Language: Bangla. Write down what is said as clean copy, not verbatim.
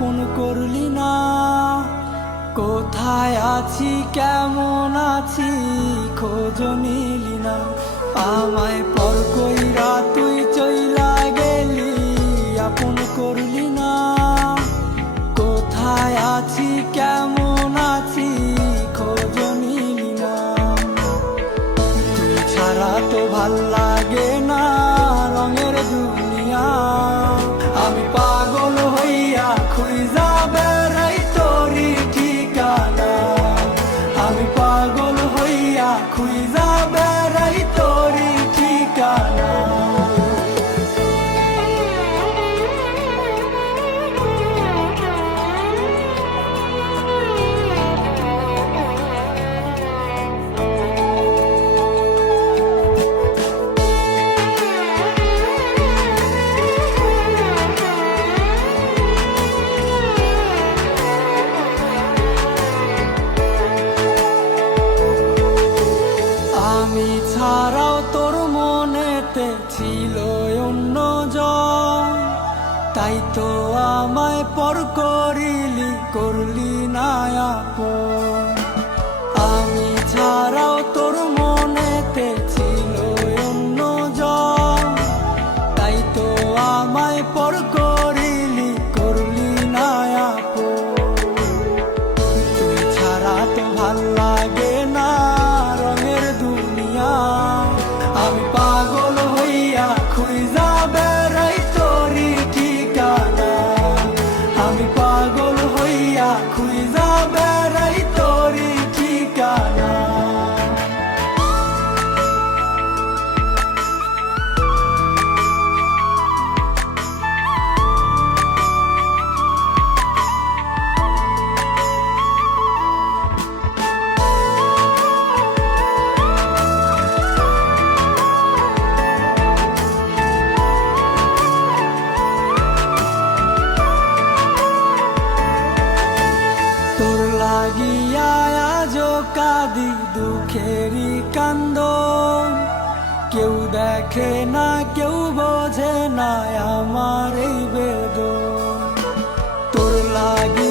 আপন করলি না। কোথায় আছি কেমন আছি খোঁজ নিলি না। আমায় পর কইরা তুই চইলা গেলি, আপন করলি না। কোথায় আছি কেমন আছি খোঁজ নিলি না। তুই ছাড়া তো ভাল লাগে না রঙের দুনিয়া। আমি পাগল হইয়া খুঁজা বেড়াই তোরি ঠিকানা। আমি পাগল হইয়া খুঁজা বেড়াই তোরি ঠিকানা। আমি ছাড়াও তোর মনেতে ছিল অন্যজন, তাই তো আমায় পর করলি না আপন। আমি ছাড়াও তোর মনেতে ছিল অন্যজন, তাই তো আমায় পর করলি না আপন। তুই ছাড়া তো ভাল লাগে না রঙের দুনিয়া। আমি পাগল হইয়া খুঁজা বেড়াই তোরি ঠিকানা। আমি পাগল হইয়া খুঁজা বেড়াই তোরি ঠিকানা। তোর লাগিয়া আজো কাঁদি দুঃখেরই কান্দন। কেউ দেখে না কেউ বোঝে না আমার এই বেদন। তোর লাগি